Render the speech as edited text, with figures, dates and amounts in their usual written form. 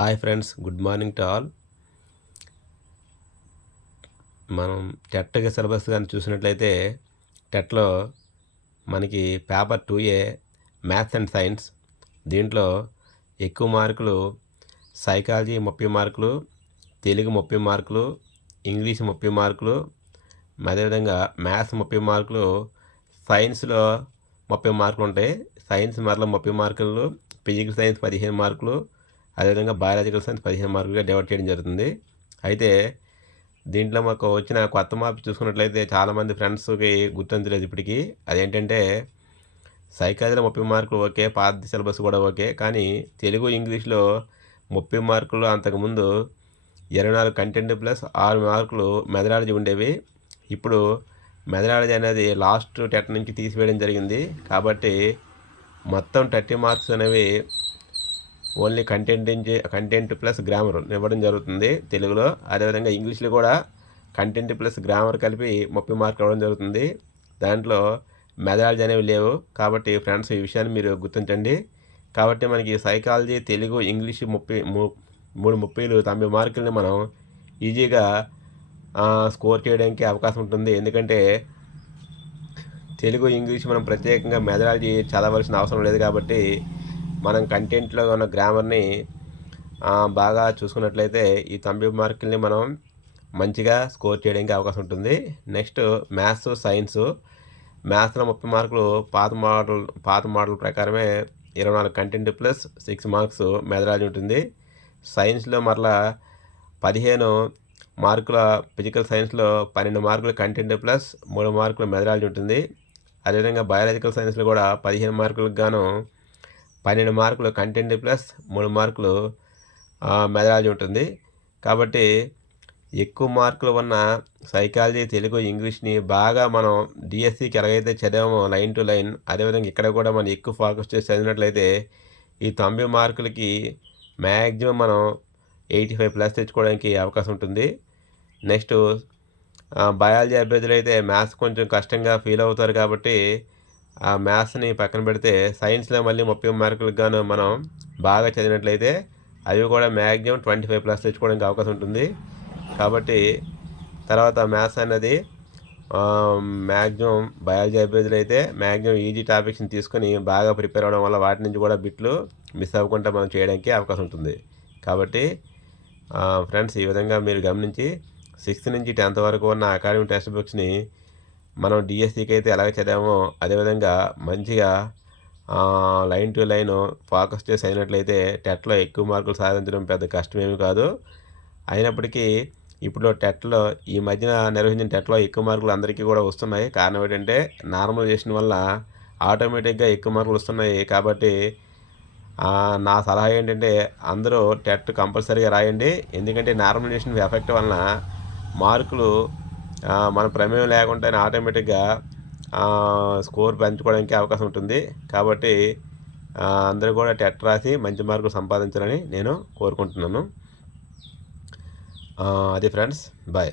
Hi friends, good morning to all. మనం టెట్కి syllabus కానీ చూసినట్లయితే టెట్లో మనకి paper 2A maths and science, దీంట్లో ఎక్కువ మార్కులు సైకాలజీ 30 మార్కులు, తెలుగు 30 మార్కులు, ఇంగ్లీష్ 30 మార్కులు, అదేవిధంగా మ్యాథ్స్ 30 మార్కులు, సైన్స్లో 30 మార్కులు ఉంటాయి. సైన్స్ మరలా 30 మార్కులు, ఫిజికల్ సైన్స్ 15 మార్కులు, అదేవిధంగా బయాలజికల్ సైన్స్ 15 మార్కులుగా డివైడ్ చేయడం జరుగుతుంది. అయితే దీంట్లో మాకు వచ్చిన కొత్త మార్పు చూసుకున్నట్లయితే చాలామంది ఫ్రెండ్స్కి గుర్తించలేదు ఇప్పటికీ. అదేంటంటే సైకాలజీలో 30 మార్కులు ఓకే, పాత సిలబస్ కూడా ఓకే, కానీ తెలుగు ఇంగ్లీష్లో 30 మార్కులు అంతకుముందు 24 కంటెంట్ ప్లస్ 6 మార్కులు మెథడాలజీ ఉండేవి. ఇప్పుడు మెథడాలజీ అనేది లాస్ట్ టెట్ నుంచి తీసివేయడం జరిగింది. కాబట్టి మొత్తం 30 మార్క్స్ అనేవి ఓన్లీ కంటెంట్ ప్లస్ గ్రామర్ ఇవ్వడం జరుగుతుంది తెలుగులో. అదేవిధంగా ఇంగ్లీష్లో కూడా కంటెంట్ ప్లస్ గ్రామర్ కలిపి 30 మార్కులు ఇవ్వడం జరుగుతుంది. దాంట్లో మెథడాలజీ అనేవి లేవు. కాబట్టి ఫ్రెండ్స్, ఈ విషయాన్ని మీరు గుర్తించండి. కాబట్టి మనకి సైకాలజీ, తెలుగు, ఇంగ్లీష్ 90 మార్కులని మనం ఈజీగా స్కోర్ చేయడానికి అవకాశం ఉంటుంది. ఎందుకంటే తెలుగు, ఇంగ్లీష్ మనం ప్రత్యేకంగా మెథడాలజీ చదవాల్సిన అవసరం లేదు. కాబట్టి మనం కంటెంట్లో ఉన్న గ్రామర్ని బాగా చూసుకున్నట్లయితే ఈ 90 మార్కుల్ని మనం మంచిగా స్కోర్ చేయడానికి అవకాశం ఉంటుంది. Next maths, science. మ్యాథ్స్లో 30 మార్కులు పాత మోడల్ ప్రకారమే 24 కంటెంట్ ప్లస్ 6 మార్క్స్ మెథడాలజీ ఉంటుంది. సైన్స్లో మరలా 15 మార్కుల ఫిజికల్ సైన్స్లో 12 మార్కులు కంటెంట్ ప్లస్ 3 మార్కులు మెథడాలజీ ఉంటుంది. అదేవిధంగా బయాలజికల్ సైన్స్లో కూడా 15 మార్కులకు గాను 12 మార్కులు కంటెంట్ ప్లస్ 3 మార్కులు మెథడాలజీ ఉంటుంది. కాబట్టి ఎక్కువ మార్కులు ఉన్న సైకాలజీ, తెలుగు, ఇంగ్లీష్ని బాగా మనం డిఎస్సికి ఎలాగైతే చదివామో లైన్ టు లైన్, అదేవిధంగా ఇక్కడ కూడా మనం ఎక్కువ ఫోకస్ చేసి చదివినట్లయితే ఈ 90 మార్కులకి మ్యాక్సిమం మనం 85+ తెచ్చుకోవడానికి అవకాశం ఉంటుంది. నెక్స్ట్ బయాలజీ అభ్యర్థులు అయితే మ్యాథ్స్ కొంచెం కష్టంగా ఫీల్ అవుతారు. కాబట్టి ఆ మ్యాథ్స్ని పక్కన పెడితే సైన్స్లో మళ్ళీ 30 మార్కులకు గాను మనం బాగా చదివినట్లయితే అవి కూడా మ్యాక్సిమం 25+ తెచ్చుకోవడానికి అవకాశం ఉంటుంది. కాబట్టి తర్వాత మ్యాథ్స్ అనేది మ్యాక్సిమం బయాలజీ అభ్యర్థులు అయితే మ్యాక్సిమం ఈజీ టాపిక్స్ని తీసుకొని బాగా ప్రిపేర్ అవ్వడం వల్ల వాటి నుంచి కూడా బిట్లు మిస్ అవ్వకుండా మనం చేయడానికి అవకాశం ఉంటుంది. కాబట్టి ఫ్రెండ్స్, ఈ విధంగా మీరు గమనించి 6th నుంచి 10th వరకు ఉన్న అకాడమిక్ టెక్స్ట్ బుక్స్ని మనం డిఎస్సికి అయితే ఎలాగ చదివామో అదేవిధంగా మంచిగా లైన్ టు లైన్ ఫోకస్ చేసి అయినట్లయితే టెట్లో ఎక్కువ మార్కులు సాధించడం పెద్ద కష్టమేమి కాదు. అయినప్పటికీ ఇప్పుడు టెట్లో ఈ మధ్యన నిర్వహించిన టెట్లో ఎక్కువ మార్కులు అందరికీ కూడా వస్తున్నాయి. కారణం ఏంటంటే నార్మలైజేషన్ వల్ల ఆటోమేటిక్గా ఎక్కువ మార్కులు వస్తున్నాయి. కాబట్టి నా సలహా ఏంటంటే అందరూ టెట్ కంపల్సరీగా రాయండి. ఎందుకంటే నార్మలైజేషన్ ఎఫెక్ట్ వలన మార్కులు మన ప్రమేయం లేకుండానే ఆటోమేటిక్గా స్కోర్ పెంచుకోవడానికి అవకాశం ఉంటుంది. కాబట్టి అందరూ కూడా టెట్ రాసి మంచి మార్కులు సంపాదించాలని నేను కోరుకుంటున్నాను. అది ఫ్రెండ్స్, బాయ్.